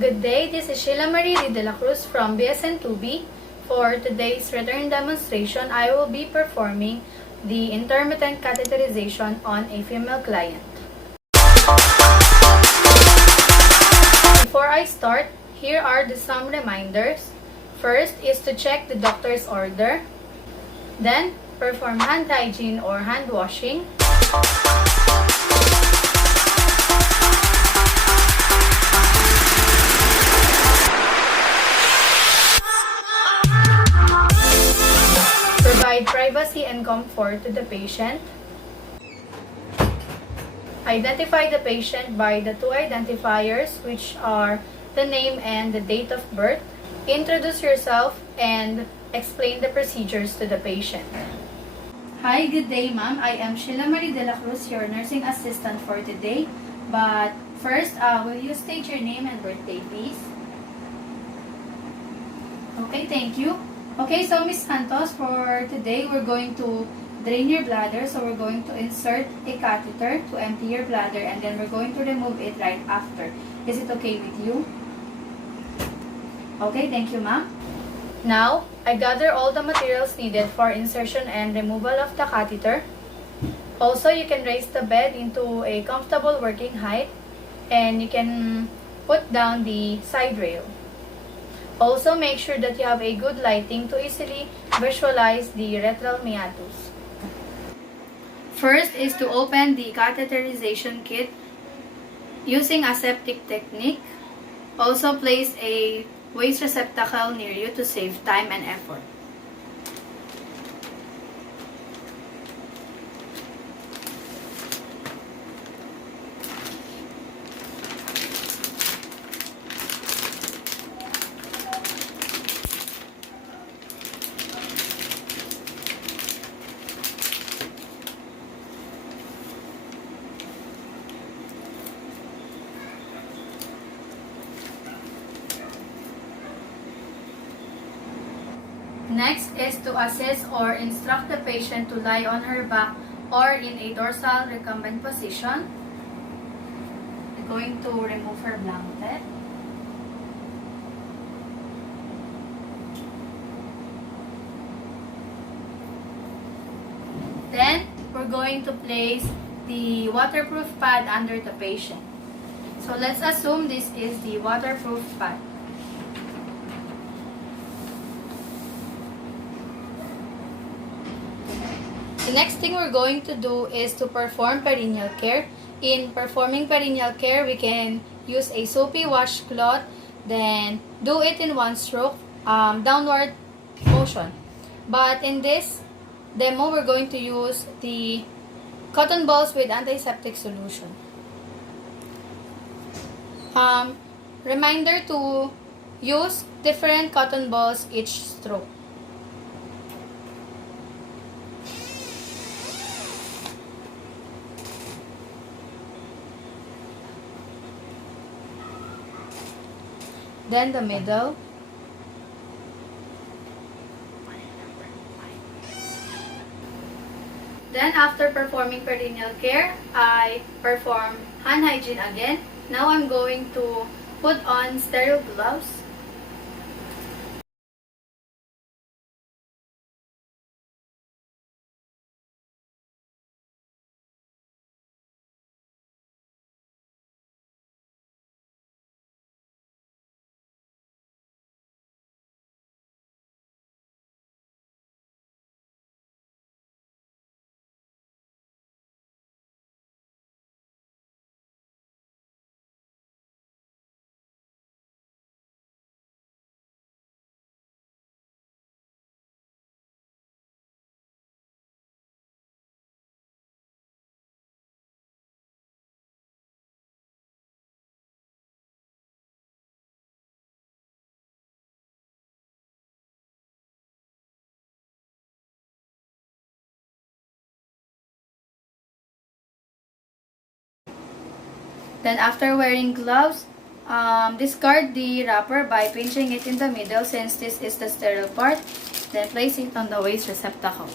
Good day, this is Sheila Marie de la Cruz from BSN 2B. For today's return demonstration, I will be performing the intermittent catheterization on a female client. Before I start, here are some reminders. First is to check the doctor's order. Then, perform hand hygiene or hand washing. Provide privacy and comfort to the patient. Identify the patient by the two identifiers, which are the name and the date of birth. Introduce yourself and explain the procedures to the patient. Hi, good day, ma'am. I am Sheila Marie de la Cruz, your nursing assistant for today. But first, will you state your name and birthday, please? Okay, thank you. Okay, so Miss Santos, for today, we're going to drain your bladder. So we're going to insert a catheter to empty your bladder, and then we're going to remove it right after. Is it okay with you? Okay, thank you, ma'am. Now, I gather all the materials needed for insertion and removal of the catheter. Also, you can raise the bed into a comfortable working height, and you can put down the side rail. Also, make sure that you have a good lighting to easily visualize the retral meatus. First is to open the catheterization kit using aseptic technique. Also, place a waste receptacle near you to save time and effort. Next is to assess or instruct the patient to lie on her back or in a dorsal recumbent position. I'm going to remove her blanket. Then, we're going to place the waterproof pad under the patient. So, let's assume this is the waterproof pad. The next thing we're going to do is to perform perennial care. In performing perennial care, we can use a soapy washcloth, then do it in one stroke, downward motion. But in this demo, we're going to use the cotton balls with antiseptic solution. Reminder to use different cotton balls each stroke. Then the middle. Then after performing perennial care, I perform hand hygiene again. Now I'm going to put on sterile gloves. Then after wearing gloves, discard the wrapper by pinching it in the middle since this is the sterile part. Then place it on the waste receptacle.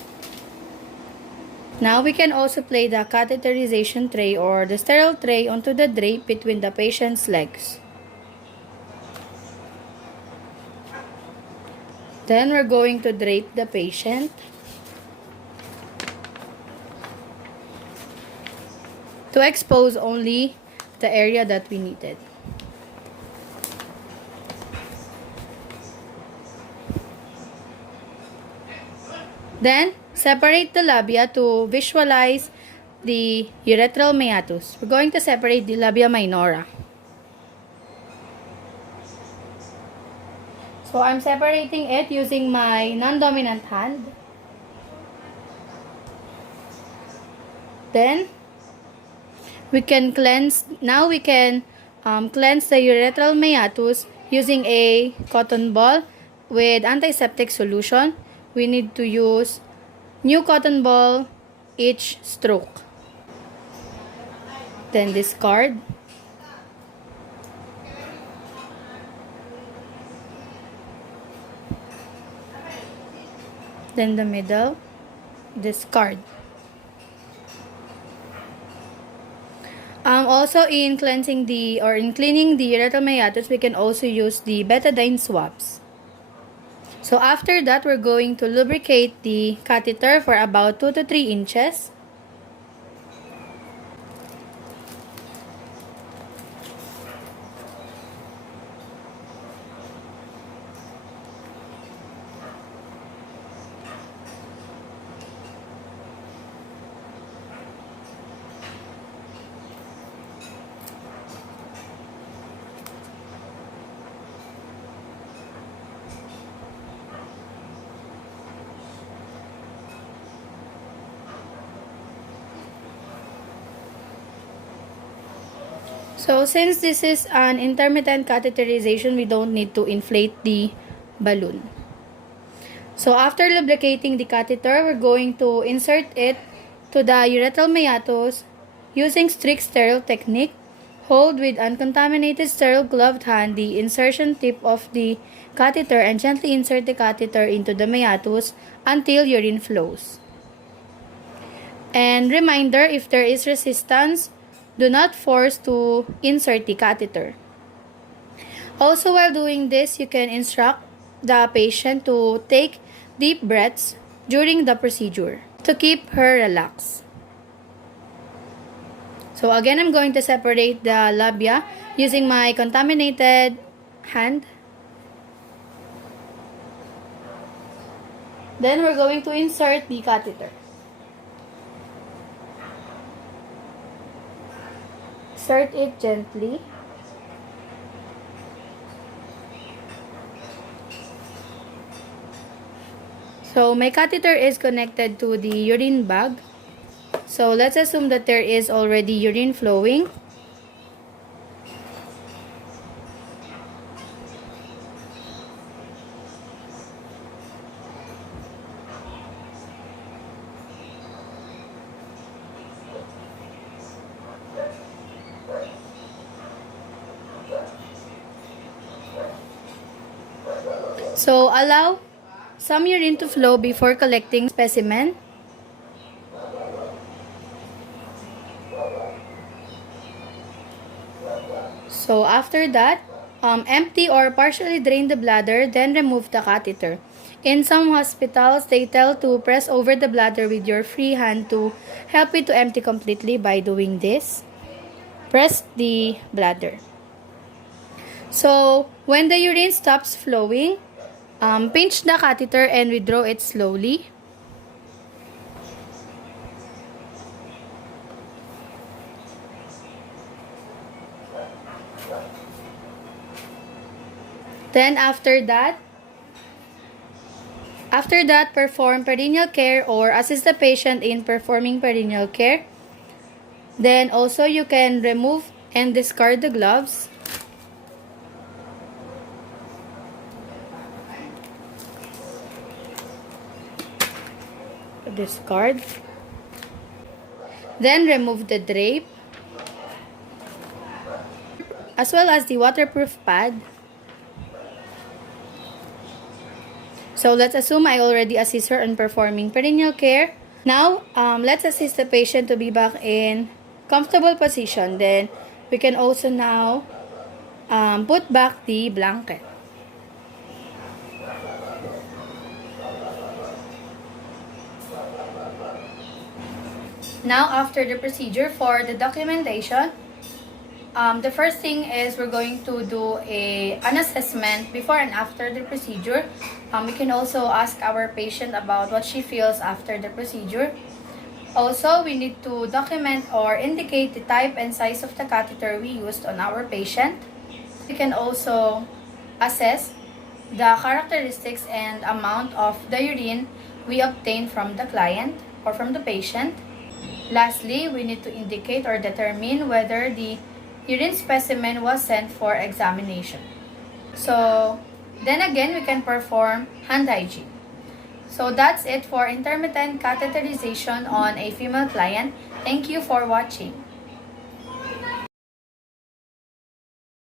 Now we can also place the catheterization tray or the sterile tray onto the drape between the patient's legs. Then we're going to drape the patient. To expose only the area that we needed. Then, separate the labia to visualize the urethral meatus. We're going to separate the labia minora. So, I'm separating it using my non-dominant hand. Then, we can cleanse. Now we can cleanse the urethral meatus using a cotton ball with antiseptic solution. We need to use new cotton ball each stroke. Then discard. Then the middle, discard. Also in cleaning the urethral meatus, we can also use the betadine swabs. So after that, we're going to lubricate the catheter for about 2 to 3 inches. So since this is an intermittent catheterization, we don't need to inflate the balloon. So after lubricating the catheter, we're going to insert it to the urethral meatus using strict sterile technique. Hold with uncontaminated sterile gloved hand the insertion tip of the catheter and gently insert the catheter into the meatus until urine flows. And reminder, if there is resistance, do not force to insert the catheter. Also, while doing this, you can instruct the patient to take deep breaths during the procedure to keep her relaxed. So again, I'm going to separate the labia using my contaminated hand. Then we're going to insert the catheter. Insert it gently. So my catheter is connected to the urine bag. So let's assume that there is already urine flowing. So allow some urine to flow before collecting specimen. So after that, empty or partially drain the bladder, then remove the catheter. In some hospitals, they tell to press over the bladder with your free hand to help it to empty completely. By doing this, press the bladder. So when the urine stops flowing, pinch the catheter and withdraw it slowly. Then after that, perform perennial care or assist the patient in performing perennial care. Then also you can remove and discard the gloves. Discard. Then remove the drape as well as the waterproof pad. So let's assume I already assist her in performing perennial care. Now, let's assist the patient to be back in comfortable position. Then we can also now put back the blanket. Now, after the procedure, for the documentation, the first thing is we're going to do an assessment before and after the procedure. We can also ask our patient about what she feels after the procedure. Also, we need to document or indicate the type and size of the catheter we used on our patient. We can also assess the characteristics and amount of the urine we obtained from the client or from the patient. Lastly, we need to indicate or determine whether the urine specimen was sent for examination. So, then again, we can perform hand hygiene. So that's it for intermittent catheterization on a female client. Thank you for watching.